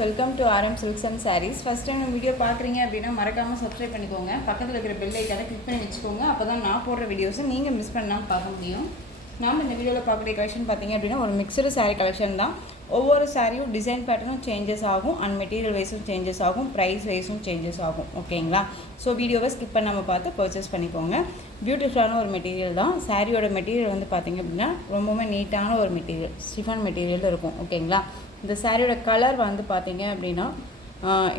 Welcome to RM Silks and Sarees. First time video பார்க்குறீங்க அப்படின்னா மறக்காமல் சப்ஸ்கிரைப் பண்ணிக்கோங்க. பக்கத்தில் இருக்கிற பெல் ஐக்கானை கிளிக் பண்ணி வச்சுக்கோங்க. அப்போ தான் நான் போடுற வீடியோஸை நீங்கள் மிஸ் பண்ணாமல் பார்க்க முடியும். நாம் இந்த வீடியோவில் பார்க்கக்கூடிய கலெக்ஷன் பார்த்தீங்க அப்படின்னா ஒரு மிக்சடு சாரீ கலெக்ஷன் தான். ஒவ்வொரு சாரியும் டிசைன் பேட்டர்னும் சேஞ்சஸ் ஆகும் அண்ட் மெட்டீரியல் வைஸும் சேஞ்சஸ் ஆகும், ப்ரைஸ் வைஸும் சேஞ்சஸ் ஆகும். ஓகேங்களா? ஸோ வீடியோவை ஸ்கிப் பண்ணாமல் பார்த்து பர்ச்சேஸ் பண்ணிக்கோங்க. பியூட்டிஃபுல்லான ஒரு மெட்டீரியல் தான். சாரியோட மெட்டீரியல் வந்து பார்த்திங்க அப்படின்னா ரொம்பவுமே நீட்டான ஒரு மெட்டீரியல், ஸ்டிஃபான் மெட்டீரியல் இருக்கும். ஓகேங்களா? இந்த சாரியோட கலர் வந்து பார்த்திங்க அப்படின்னா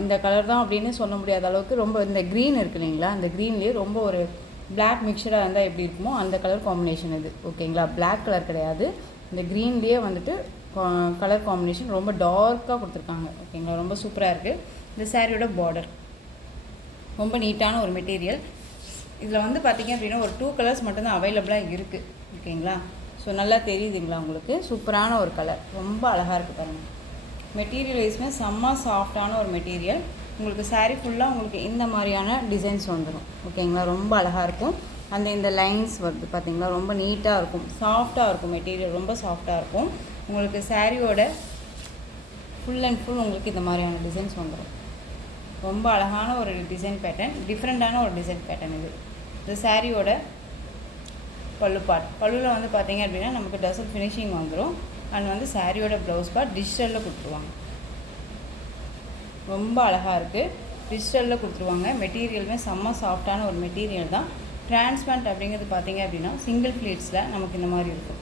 இந்த கலர் தான் அப்படின்னு சொல்ல முடியாத அளவுக்கு ரொம்ப இந்த க்ரீன் இருக்குது இல்லைங்களா, அந்த க்ரீன்லேயே ரொம்ப ஒரு பிளாக் மிக்சராக இருந்தால் எப்படி இருக்குமோ அந்த கலர் காம்பினேஷன் இது. ஓகேங்களா? பிளாக் கலர் கிடையாது, இந்த க்ரீன்லேயே வந்துட்டு கலர் காம்பினேஷன் ரொம்ப டார்க்காக கொடுத்துருக்காங்க. ஓகேங்களா? ரொம்ப சூப்பராக இருக்குது. இந்த சாரியோட பார்டர் ரொம்ப நீட்டான ஒரு மெட்டீரியல். இதில் வந்து பார்த்திங்க அப்படின்னா ஒரு 2 கலர்ஸ் மட்டும்தான் அவைலபிளாக இருக்குது. ஓகேங்களா? ஸோ நல்லா தெரியுதுங்களா உங்களுக்கு? சூப்பரான ஒரு கலர், ரொம்ப அழகாக இருக்குது பாருங்கள். மெட்டீரியல் வைஸ்மே செம்ம சாஃப்டான ஒரு மெட்டீரியல். உங்களுக்கு சாரீ ஃபுல்லாக உங்களுக்கு இந்த மாதிரியான டிசைன்ஸ் வந்துடும். ஓகேங்களா? ரொம்ப அழகாக இருக்கும். இந்த லைன்ஸ் வருது பார்த்திங்களா, ரொம்ப நீட்டாக இருக்கும், சாஃப்டாக இருக்கும். மெட்டீரியல் ரொம்ப சாஃப்டாக இருக்கும். உங்களுக்கு சாரியோட ஃபுல் அண்ட் ஃபுல் உங்களுக்கு இந்த மாதிரியான டிசைன்ஸ் வந்துடும். ரொம்ப அழகான ஒரு டிசைன் பேட்டர்ன், டிஃப்ரெண்ட்டான ஒரு டிசைன் பேட்டர்ன் இது. இந்த சாரியோட பல்லுவில் வந்து பார்த்திங்க அப்படின்னா நமக்கு டசல் ஃபினிஷிங் வந்துடும். அண்ட் வந்து சாரியோட ப்ளவுஸ் பார்ட் டிஜிட்டலில் கொடுத்துருவாங்க. ரொம்ப அழகாக இருக்குது, டிஜிட்டலில் கொடுத்துருவாங்க. மெட்டீரியலுமே செம்ம சாஃப்டான ஒரு மெட்டீரியல் தான். டிரான்ஸ்பரண்ட் அப்படிங்கிறது பார்த்திங்க அப்படின்னா சிங்கிள் ஃப்ளீட்ஸில் நமக்கு இந்த மாதிரி இருக்கும்.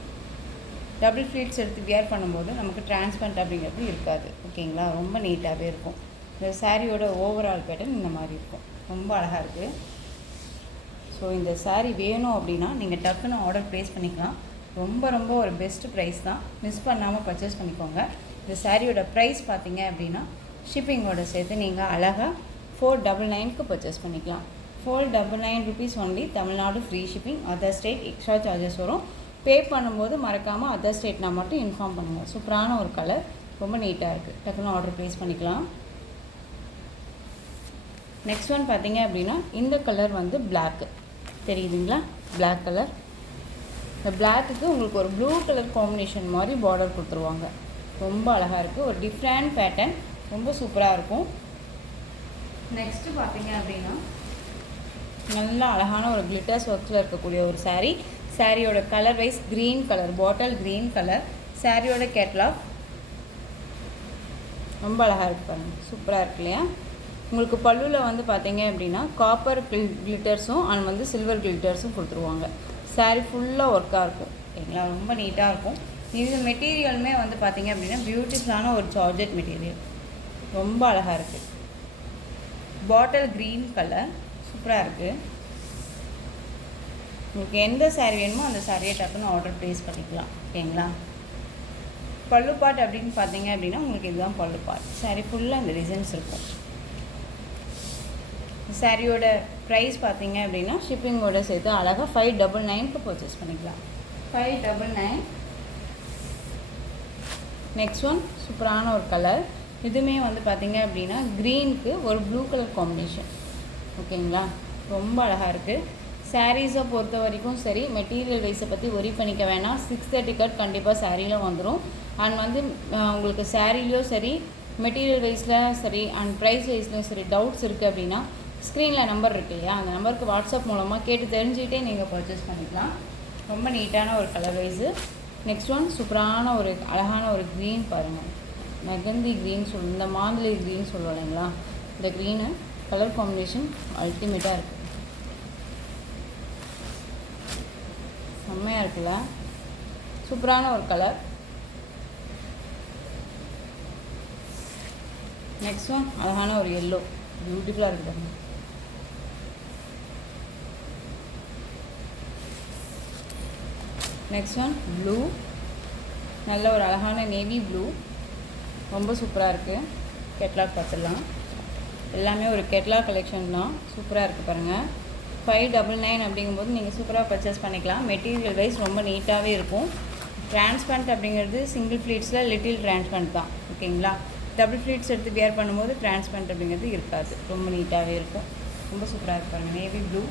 டபுள் ஃப்ளீட்ஸ் எடுத்து வியர் பண்ணும்போது நமக்கு டிரான்ஸ்பரண்ட் அப்படிங்கிறது இருக்காது. ஓகேங்களா? ரொம்ப நீட்டாகவே இருக்கும். இந்த சாரியோட ஓவரால் பேட்டர்ன் இந்த மாதிரி இருக்கும். ரொம்ப அழகாக இருக்குது. ஸோ இந்த சாரீ வேணும் அப்படின்னா நீங்கள் டக்குன்னு ஆர்டர் ப்ளேஸ் பண்ணிக்கலாம். ரொம்ப ரொம்ப ஒரு பெஸ்ட்டு ப்ரைஸ் தான், மிஸ் பண்ணாமல் பர்ச்சேஸ் பண்ணிக்கோங்க. இந்த சாரியோட ப்ரைஸ் பார்த்தீங்க அப்படின்னா ஷிப்பிங்கோட சேர்த்து நீங்கள் அழகாக 499க்கு பர்ச்சேஸ் பண்ணிக்கலாம். 499 rupees only. Tamil Nadu free shipping. Other state extra charges வரும். பே பண்ணும்போது மறக்காமல் அதர் ஸ்டேட்னா மட்டும் இன்ஃபார்ம் பண்ணுங்கள். சூப்பரான ஒரு கலர், ரொம்ப நீட்டாக இருக்குது. டக்குன்னு ஆர்டர் ப்ளேஸ் பண்ணிக்கலாம். நெக்ஸ்ட் ஒன் பார்த்தீங்க அப்படின்னா இந்த கலர் வந்து பிளாக்கு தெரியுதுங்களா, பிளாக் கலர். இந்த பிளாக்குக்கு உங்களுக்கு ஒரு ப்ளூ கலர் காம்பினேஷன் மாதிரி பார்டர் கொடுத்துருவாங்க. ரொம்ப அழகாக இருக்குது. ஒரு டிஃப்ரெண்ட் பேட்டர்ன், ரொம்ப சூப்பராக இருக்கும். நெக்ஸ்ட்டு பார்த்தீங்க அப்படின்னா நல்லா அழகான ஒரு கிளிட்டர்ஸ் ஒர்க்கில் இருக்கக்கூடிய ஒரு சாரீ. சாரியோட colour wise green colour, bottle green colour. சாரியோட கேட்லாக் ரொம்ப அழகாக இருக்குது பாருங்கள், சூப்பராக இருக்கு இல்லையா? உங்களுக்கு பல்லுவில் வந்து பார்த்தீங்க அப்படின்னா காப்பர் கிளிட்டர்ஸும் அண்ட் வந்து சில்வர் கிளிட்டர்ஸும் கொடுத்துருவாங்க. சாரீ ஃபுல்லாக ஒர்க்காக இருக்கும். ஓகேங்களா? ரொம்ப நீட்டாக இருக்கும். இது மெட்டீரியலுமே வந்து பார்த்திங்க அப்படின்னா பியூட்டிஃபுல்லான ஒரு ஜார்ஜெட் மெட்டீரியல், ரொம்ப அழகாக இருக்குது. பாட்டில் க்ரீன் கலர், சூப்பராக இருக்குது. உங்களுக்கு எந்த சாரீ வேணுமோ அந்த சாரியை டக்குன்னு ஆர்டர் ப்ளேஸ் பண்ணிக்கலாம். ஓகேங்களா? பல்லு பாட் அப்படின்னு பார்த்தீங்க அப்படின்னா உங்களுக்கு இதுதான் பல்லு பாட். சாரீ ஃபுல்லாக இந்த டிசைன்ஸ் இருக்கும். சாரியோட ப்ரைஸ் பார்த்தீங்க அப்படின்னா ஷிப்பிங்கோட சேர்த்து அழகாக 599க்கு பர்ச்சேஸ் பண்ணிக்கலாம். 599. நெக்ஸ்ட் ஒன் சூப்பரான ஒரு கலர். இதுவுமே வந்து பார்த்திங்க அப்படின்னா க்ரீனுக்கு ஒரு ப்ளூ கலர் காம்பினேஷன். ஓகேங்களா? ரொம்ப அழகாக இருக்குது. சாரீஸை பொறுத்த வரைக்கும் சரி, மெட்டீரியல் வைஸை பற்றி ஒரி பண்ணிக்க வேணாம். 630 கட் கண்டிப்பாக சாரியில் வந்துடும். அண்ட் வந்து உங்களுக்கு சாரிலையும் சரி, மெட்டீரியல் வைஸில் சரி, அண்ட் ப்ரைஸ் வைஸ்லையும் சரி டவுட்ஸ் இருக்குது அப்படின்னா ஸ்க்ரீனில் நம்பர் இருக்குது இல்லையா, அந்த நம்பருக்கு வாட்ஸ்அப் மூலமாக கேட்டு தெரிஞ்சுக்கிட்டே நீங்கள் பர்ச்சேஸ் பண்ணிக்கலாம். ரொம்ப நீட்டான ஒரு கலர் வைஸு. நெக்ஸ்ட் ஒன் சூப்பரான ஒரு அழகான ஒரு க்ரீன் பாருங்கள், மெகந்தி க்ரீன் இந்த மாந்திலி க்ரீன் சொல்லுவோம் இல்லைங்களா, இந்த க்ரீனு கலர் காம்பினேஷன் அல்டிமேட்டாக இருக்குது. செம்மையாக இருக்குல்ல, சூப்பரான ஒரு கலர். நெக்ஸ்ட் ஒன் அழகான ஒரு எல்லோ, பியூட்டிஃபுல்லாக இருக்குது பாருங்கள். நெக்ஸ்ட் ஒன் ப்ளூ, நல்ல ஒரு அழகான நேவி ப்ளூ, ரொம்ப சூப்பராக இருக்குது. கேட்லாக் பார்த்துடலாம். எல்லாமே ஒரு கேட்லாக் கலெக்ஷன் தான், சூப்பராக இருக்குது பாருங்கள். 599 அப்படிங்கும்போது நீங்கள் சூப்பராக பர்ச்சேஸ் பண்ணிக்கலாம். மெட்டீரியல் வைஸ் ரொம்ப நீட்டாகவே இருக்கும். டிரான்ஸ்பரண்ட் அப்படிங்கிறது சிங்கிள் ஃப்ளீட்ஸில் லிட்டில் டிரான்ஸ்பரண்ட் தான். ஓகேங்களா? டபுள் ஃப்ளீட்ஸ் எடுத்து வியர் பண்ணும்போது டிரான்ஸ்பரண்ட் அப்படிங்கிறது இருக்காது, ரொம்ப நீட்டாகவே இருக்கும். ரொம்ப சூப்பராக இருக்குது பாருங்கள், நேவி ப்ளூ.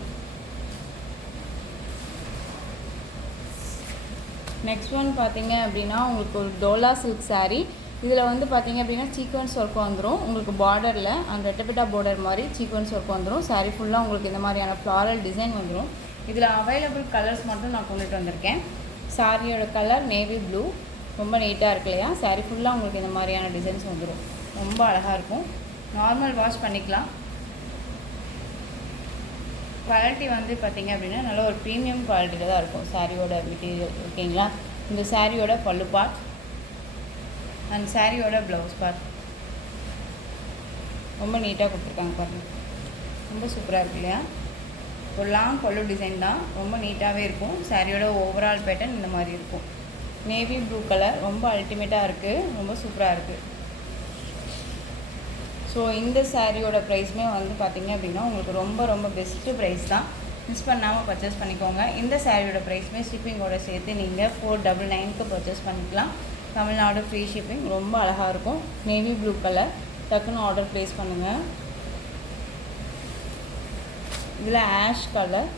நெக்ஸ்ட் ஒன் பார்த்தீங்க அப்படின்னா உங்களுக்கு ஒரு டோலா சில்க் சாரீ. இதில் வந்து பார்த்திங்க அப்படின்னா சீக்வன்ஸ் ஒர்க் வந்துடும். உங்களுக்கு பார்டரில் அந்த ரெட்டபிட்டா பார்டர் மாதிரி சீக்வன்ஸ் ஒர்க் வந்துடும். சாரீ ஃபுல்லாக உங்களுக்கு இந்த மாதிரியான ஃப்ளாரல் டிசைன் வந்துடும். இதில் அவைலபிள் கலர்ஸ் மட்டும் நான் கொண்டுட்டு வந்திருக்கேன். சாரியோட கலர் நேவி ப்ளூ, ரொம்ப நீட்டாக இருக்கு இல்லையா? சாரீ ஃபுல்லாக உங்களுக்கு இந்த மாதிரியான டிசைன்ஸ் வந்துடும். ரொம்ப அழகாக இருக்கும். நார்மல் வாஷ் பண்ணிக்கலாம். குவாலிட்டி வந்து பார்த்திங்க அப்படின்னா நல்ல ஒரு ப்ரீமியம் குவாலிட்டியில் தான் இருக்கும் சாரியோட மெட்டீரியல். ஓகேங்களா? இந்த சாரியோட பல்லு பார்ட் அண்ட் சாரியோட ப்ளவுஸ் பார்ட் ரொம்ப நீட்டாக கொடுத்துருக்காங்க பாருங்கள். ரொம்ப சூப்பராக இருக்கு இல்லையா? ஒரு லாங் பல்லு டிசைன் தான், ரொம்ப நீட்டாகவே இருக்கும். சாரியோட ஓவரால் பேட்டர்ன் இந்த மாதிரி இருக்கும். நேவி ப்ளூ கலர் ரொம்ப அல்டிமேட்டாக இருக்குது, ரொம்ப சூப்பராக இருக்குது. ஸோ இந்த சாரியோட ப்ரைஸுமே வந்து பார்த்திங்க அப்படின்னா உங்களுக்கு ரொம்ப ரொம்ப பெஸ்ட்டு ப்ரைஸ் தான். மிஸ் பண்ணாமல் பர்ச்சேஸ் பண்ணிக்கோங்க. இந்த சாரியோட ப்ரைஸுமே ஷிப்பிங்கோட சேர்த்து நீங்கள் 499க்கு பர்ச்சேஸ் பண்ணிக்கலாம். Tamil Nadu free shipping. ரொம்ப அழகாக இருக்கும். Navy blue colour. டக்குன்னு ஆர்டர் ப்ளேஸ் பண்ணுங்கள். இதில் ஆஷ் கலர்.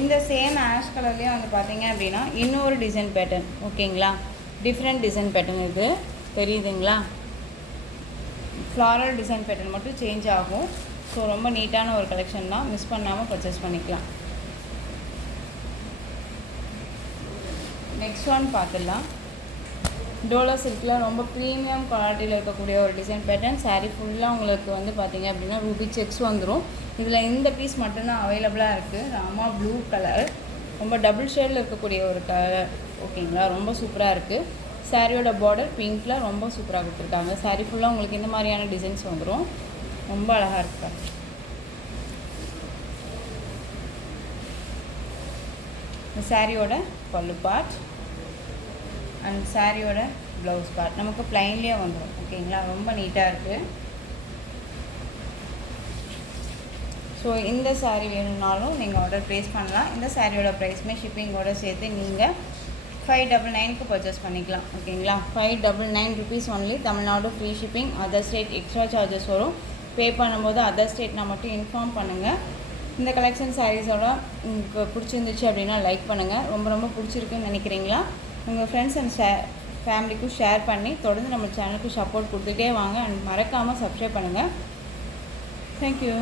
இந்த சேம் ஆஷ் கலர்லேயும் வந்து பார்த்திங்க அப்படின்னா இன்னொரு டிசைன் பேட்டர்ன். ஓகேங்களா? டிஃப்ரெண்ட் டிசைன் பேட்டர்ன் இது தெரியுதுங்களா? ஃப்ளாரல் டிசைன் பேட்டர்ன் மட்டும் சேஞ்ச் ஆகும். ஸோ ரொம்ப நீட்டான ஒரு கலெக்ஷன் தான். மிஸ் பண்ணாமல் பர்ச்சேஸ் பண்ணிக்கலாம். நெக்ஸ்ட் ஒன் பார்த்துடலாம். டோலா சில்கில் ரொம்ப ப்ரீமியம் குவாலிட்டியில் இருக்கக்கூடிய ஒரு டிசைன் பேட்டர்ன். சாரீ ஃபுல்லாக உங்களுக்கு வந்து பார்த்திங்க அப்படின்னா ரூபி செக்ஸ் வந்துடும். இதில் இந்த பீஸ் மட்டும்தான் அவைலபிளாக இருக்குது. ராமா ப்ளூ கலர், ரொம்ப டபுள் ஷேடில் இருக்கக்கூடிய ஒரு கலர். ஓகேங்களா? ரொம்ப சூப்பராக இருக்குது. சாரியோட பார்டர் பிங்க்கில் ரொம்ப சூப்பராக கொடுத்துருக்காங்க. சாரீ ஃபுல்லாக உங்களுக்கு இந்த மாதிரியான டிசைன்ஸ் வந்துடும். ரொம்ப அழகாக இருக்கு. இந்த சாரியோட பல்லு பார்ட் அண்ட் சாரியோட ப்ளவுஸ் பார்ட் நமக்கு ப்ளைன்லேயே வந்துடும். ஓகேங்களா? ரொம்ப நீட்டாக இருக்குது. ஸோ இந்த சாரீ வேணும்னாலும் நீங்கள் ஆர்டர் ப்ளேஸ் பண்ணலாம். இந்த சாரியோட ப்ரைஸுமே ஷிப்பிங்கோடு சேர்த்து நீங்கள் 599க்கு பர்ச்சேஸ் பண்ணிக்கலாம். ஓகேங்களா? 599 rupees only. Tamil Nadu free shipping. Other state extra charges வரும். பே பண்ணும்போது அதர் ஸ்டேட்னா மட்டும் இன்ஃபார்ம் பண்ணுங்கள். இந்த கலெக்ஷன் சாரீஸோட உங்களுக்கு பிடிச்சிருந்துச்சு அப்படின்னா லைக் பண்ணுங்கள். ரொம்ப ரொம்ப பிடிச்சிருக்குன்னு நினைக்கிறீங்களா? உங்கள் ஃப்ரெண்ட்ஸ் அண்ட் ஃபேமிலிக்கும் ஷேர் பண்ணி தொடர்ந்து நம்ம சேனலுக்கு சப்போர்ட் கொடுத்துட்டே வாங்க. அண்ட் மறக்காமல் சப்ஸ்கிரைப் பண்ணுங்கள். தேங்க்யூ.